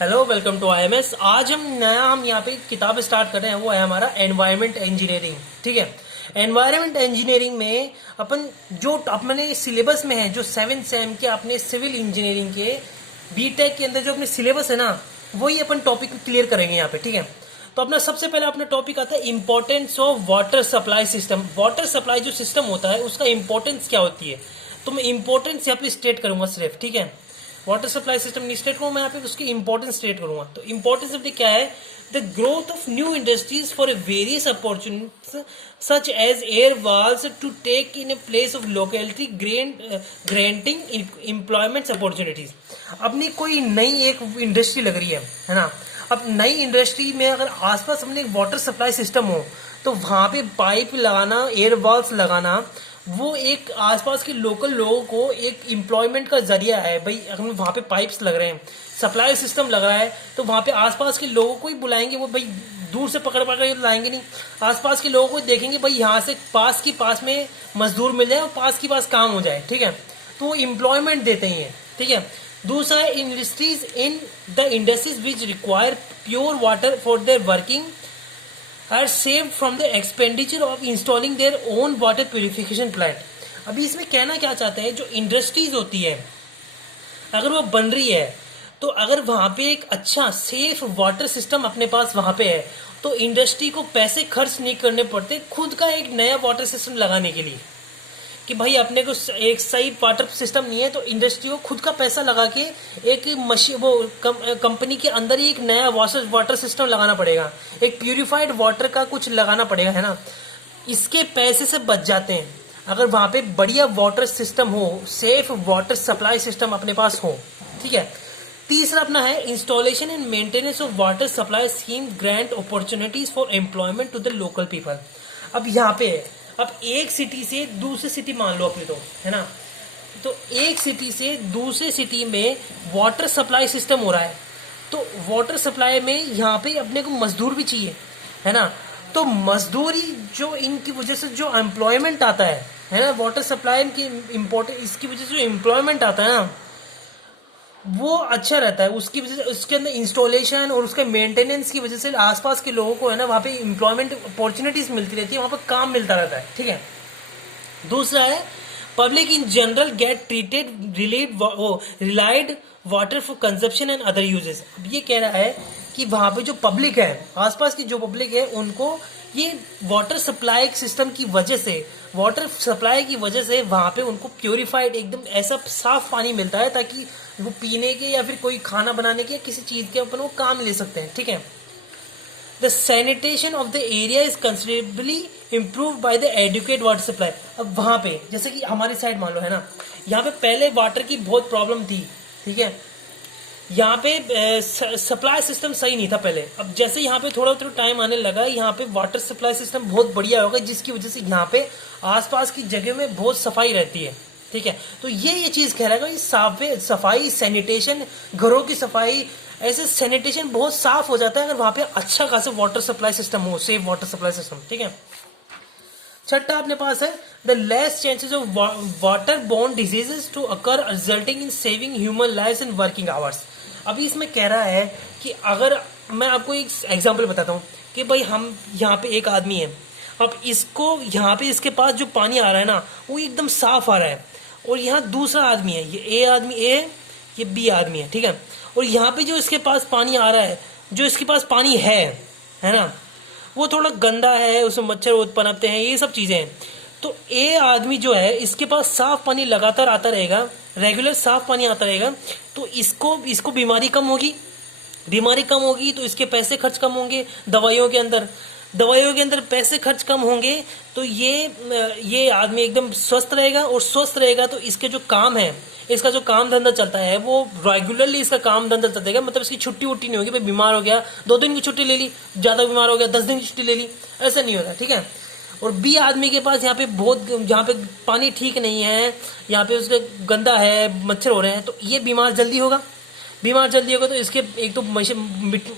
Hello, welcome to IMS. आज हम यहाँ पे किताब स्टार्ट कर रहे हैं, वो है हमारा एनवायरनमेंट इंजीनियरिंग। ठीक है। एनवायरनमेंट इंजीनियरिंग में अपन जो अपने सिलेबस में है, जो 7 सेम के अपने सिविल इंजीनियरिंग के बीटेक के अंदर जो अपने सिलेबस है ना, वही अपन टॉपिक क्लियर करेंगे यहाँ पे। ठीक है। तो अपना सबसे पहले अपना टॉपिक आता है importance of water supply system. Water supply जो सिस्टम होता है उसका इंपॉर्टेंस क्या होती है, तो मैं इंपॉर्टेंस यहाँ पे स्टेट करूंगा सिर्फ। ठीक है। वाटर सप्लाई सिस्टम नहीं स्टेट करूँ मैं यहाँ पे, उसकी इंपॉर्टेंस स्टेट करूंगा। तो इंपॉर्टेंस अपनी क्या है? The growth of new industries for various opportunities such as air walls to take in a place of locality granting employment opportunities. अपनी कोई नई एक इंडस्ट्री लग रही है ना। अब नई इंडस्ट्री में अगर आसपास अपने एक वाटर सप्लाई सिस्टम हो, तो वहां पे पाइप लगाना, एयर वाल्स लगाना, वो एक आसपास के लोकल लोगों को एक एम्प्लॉयमेंट का जरिया है। भाई अगर वहाँ पे पाइप्स लग रहे हैं, सप्लाई सिस्टम लग रहा है, तो वहाँ पे आसपास के लोगों को ही बुलाएंगे। वो भाई दूर से पकड़ पकड़ के लाएंगे नहीं, आसपास के लोगों को देखेंगे भाई यहाँ से पास में मजदूर मिल जाए और पास काम हो जाए। ठीक है। तो वो एम्प्लॉयमेंट देते हैं। ठीक है। दूसरा है industries in the industries which require pure water for their working are saved from the expenditure of installing their own water purification plant। अभी इसमें कहना क्या चाहते हैं, जो इंडस्ट्रीज होती है अगर वो बन रही है, तो अगर वहां पे एक अच्छा सेफ वाटर सिस्टम अपने पास वहां पे है, तो इंडस्ट्री को पैसे खर्च नहीं करने पड़ते खुद का एक नया वाटर सिस्टम लगाने के लिए। कि भाई अपने को एक सही वाटर सिस्टम नहीं है, तो इंडस्ट्री को खुद का पैसा लगा के एक मशीन कंपनी के अंदर ही एक नया वाटर सिस्टम लगाना पड़ेगा, एक प्यूरिफाइड वाटर का कुछ लगाना पड़ेगा, है ना। इसके पैसे से बच जाते हैं अगर वहां पे बढ़िया वाटर सिस्टम हो, सेफ वाटर सप्लाई सिस्टम अपने पास हो। ठीक है। तीसरा अपना है installation and maintenance of water supply scheme grant opportunities for employment to the local people. अब यहाँ पे अब एक सिटी से दूसरी सिटी मान लो अपनी, तो है ना, तो एक सिटी से दूसरे सिटी में वाटर सप्लाई सिस्टम हो रहा है, तो वाटर सप्लाई में यहाँ पे अपने को मजदूर भी चाहिए, है ना। तो मजदूरी जो इनकी वजह से जो एम्प्लॉयमेंट आता है ना, वाटर सप्लाई की इम्पोर्टेंट, इसकी वजह से जो एम्प्लॉयमेंट आता है ना, वो अच्छा रहता है। उसकी वजह से उसके अंदर इंस्टॉलेशन और उसके मेंटेनेंस की वजह से आसपास के लोगों को है ना, वहाँ पे एम्प्लॉयमेंट अपॉर्चुनिटीज मिलती रहती है, वहाँ पे काम मिलता रहता है। ठीक है। दूसरा है public in general gate treated relied water for consumption and other uses. अब ये कह रहा है कि वहाँ पे जो पब्लिक है, आसपास की जो पब्लिक है, उनको ये वाटर सप्लाई सिस्टम की वजह से, वाटर सप्लाई की वजह से वहाँ पे उनको प्योरीफाइड एकदम ऐसा साफ पानी मिलता है, ताकि वो पीने के या फिर कोई खाना बनाने के या किसी चीज के ऊपर वो काम ले सकते हैं। ठीक है। The sanitation of the area is considerably improve by the educate water supply. अब वहां पे जैसे कि हमारी साइड मान लो, है ना, यहाँ पे पहले वाटर की बहुत प्रॉब्लम थी। ठीक है। यहाँ पे सप्लाई सिस्टम सही नहीं था पहले। अब जैसे यहाँ पे थोड़ा थोड़ा टाइम आने लगा, यहाँ पे वाटर सप्लाई सिस्टम बहुत बढ़िया होगा, जिसकी वजह से यहाँ पे आसपास की जगह में बहुत सफाई रहती है। ठीक है। तो ये चीज कह रहा है, सफाई, सैनिटेशन, घरों की सफाई, ऐसे सैनिटेशन बहुत साफ हो जाता है अगर वहां पे अच्छा खासा वाटर सप्लाई सिस्टम हो, सेफ वाटर सप्लाई सिस्टम। ठीक है। छठा अपने पास है the less chances of water borne diseases to occur resulting in saving human lives in working hours. अभी इसमें कह रहा है कि अगर मैं आपको एक एग्जांपल बताता हूँ कि भाई हम यहाँ पे एक आदमी है, अब इसको यहाँ पे इसके पास जो पानी आ रहा है ना, वो एकदम साफ आ रहा है, और यहाँ दूसरा आदमी है, ये आदमी ए, ये बी आदमी है। ठीक है। और यहाँ पे जो इसके पास पानी आ रहा है, जो इसके पास पानी है ना, वो थोड़ा गंदा है, उसमें मच्छर पनपते हैं, ये सब चीजें हैं। तो ए आदमी जो है, इसके पास साफ पानी लगातार आता रहेगा, रेगुलर साफ पानी आता रहेगा, तो इसको बीमारी कम होगी, तो इसके पैसे खर्च कम होंगे, दवाइयों के अंदर पैसे खर्च कम होंगे, तो ये आदमी एकदम स्वस्थ रहेगा, और स्वस्थ रहेगा तो इसके जो काम है, इसका जो काम धंधा चलता है, वो रेगुलरली इसका काम धंधा चलता है। मतलब इसकी छुट्टी उट्टी नहीं होगी, भाई बीमार हो गया 2 दिन की छुट्टी ले ली, ज्यादा बीमार हो गया 10 दिन की छुट्टी ले ली, ऐसा नहीं होगा। ठीक है। और बी आदमी के पास यहाँ पे पानी ठीक नहीं है, यहाँ पे उसके गंदा है, मच्छर हो रहे हैं, तो ये बीमार जल्दी होगा, तो इसके एक तो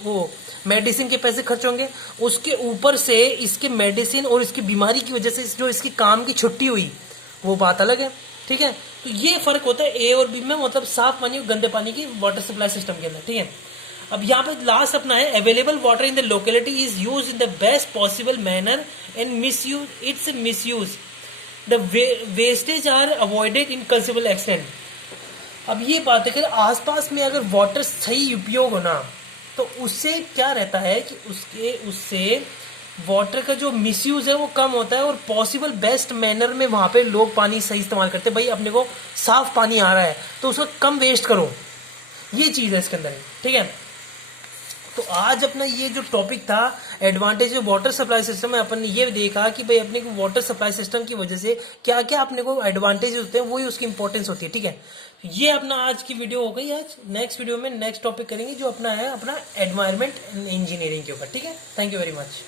वो मेडिसिन के पैसे खर्च होंगे, उसके ऊपर से इसके मेडिसिन और इसकी बीमारी की वजह से जो इसकी काम की छुट्टी हुई, वो बात अलग है। ठीक है। तो ये फर्क होता है ए और बी में, मतलब साफ पानी और गंदे पानी की वाटर सप्लाई सिस्टम के अंदर। ठीक है। अब यहाँ पे लास्ट अपना है available water in the locality is use in the best possible manner and misuse its misuse the wastage are avoided in considerable extent. अब ये बात है कि आसपास में अगर वाटर सही उपयोग हो ना तो उससे क्या रहता है कि उससे वाटर का जो मिसयूज है वो कम होता है और पॉसिबल बेस्ट मैनर में वहां पे लोग पानी सही इस्तेमाल करते हैं। भाई अपने को साफ पानी आ रहा है तो उसका कम वेस्ट करो, ये चीज है इसके अंदर, ठीक है। तो आज अपना ये जो टॉपिक था advantage of water supply system में, अपन ने ये देखा कि भाई अपने को वाटर सप्लाई सिस्टम की वजह से क्या क्या अपने को एडवांटेज होते हैं, वही उसकी इंपॉर्टेंस होती है, ठीक है। ये अपना आज की वीडियो हो गई। आज नेक्स्ट वीडियो में नेक्स्ट टॉपिक करेंगे जो अपना है अपना एनवायरमेंट इंजीनियरिंग के ऊपर, ठीक है। Thank you very much.